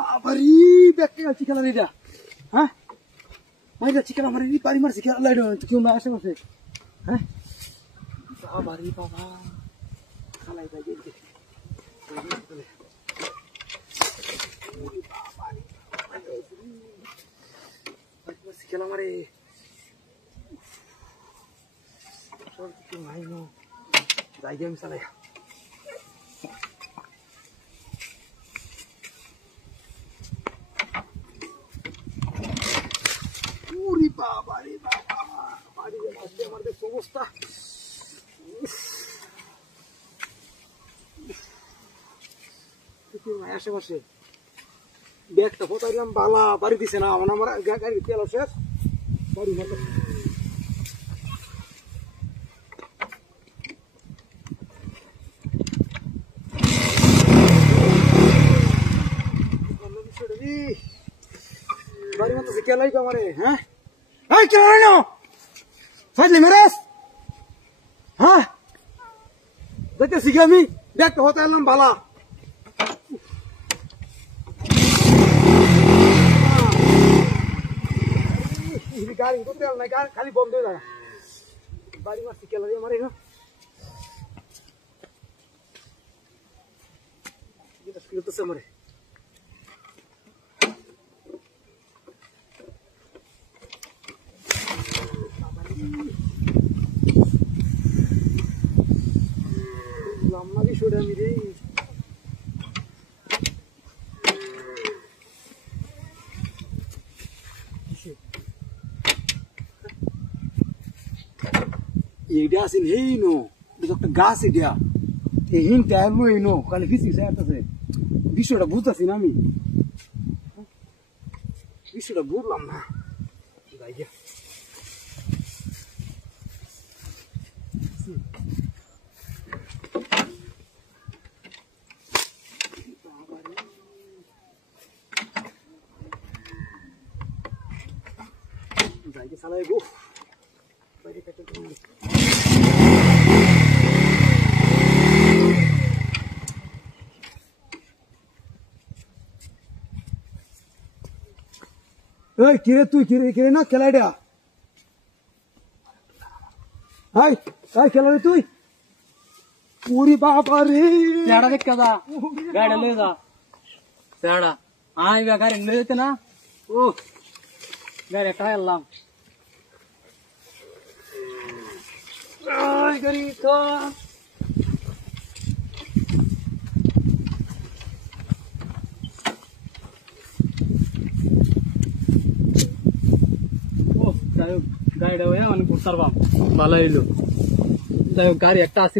বাবারি ব্যাকে গেল চিকেন রেডা হ্যাঁ মাইরা চিকেন আমার এই পারি মারছে কি লাইড কেউ না আসে বসে হ্যাঁ বাবারি বাবা খালাই ভাই দেখি ওরে বাবারি বাবা চিকেন আমারে সব কি মাইনো যাই গেম চালাই বাবা রে বাবা বাড়িতে আসলে আমার দেখ অবস্থা আশেপাশে ব্যাগটা ফোটাইলাম বালা বাড়ি দিছে না আমার গাড়ি তেল শেষ বাড়ি মতো বাড়ি মতো সে কেলাই আমারে হ্যাঁ Hey, ¿qué bueno? ¿Sabes limeras? ¿Ah? Date sigue a mí. Ya te jota en la bala. Ini garing tu tel naik kali bom deh lah. Bari masih kela dia mari no. Kita skill tu sama deh. Lama भी छोड़ा मेरे ये dia sin hei no besok ta gas dia e hin time mo no kali kisi sa ta se bishoda buta sin ami bishoda burlam na dai ge Lagi salah ibu. Bagi kacau teman. Hey, kira na kelai dia. Hai, kelai tu. Puri bapa re. Tiada dek kada. Gada le da. Tiada. Ai biar karen le tu na. Oh. Gada kaya lam. Ay, garito. Oh, dayo gari dayo ya, mani putar bam. Bala ilu. Dayo gari ekta asin.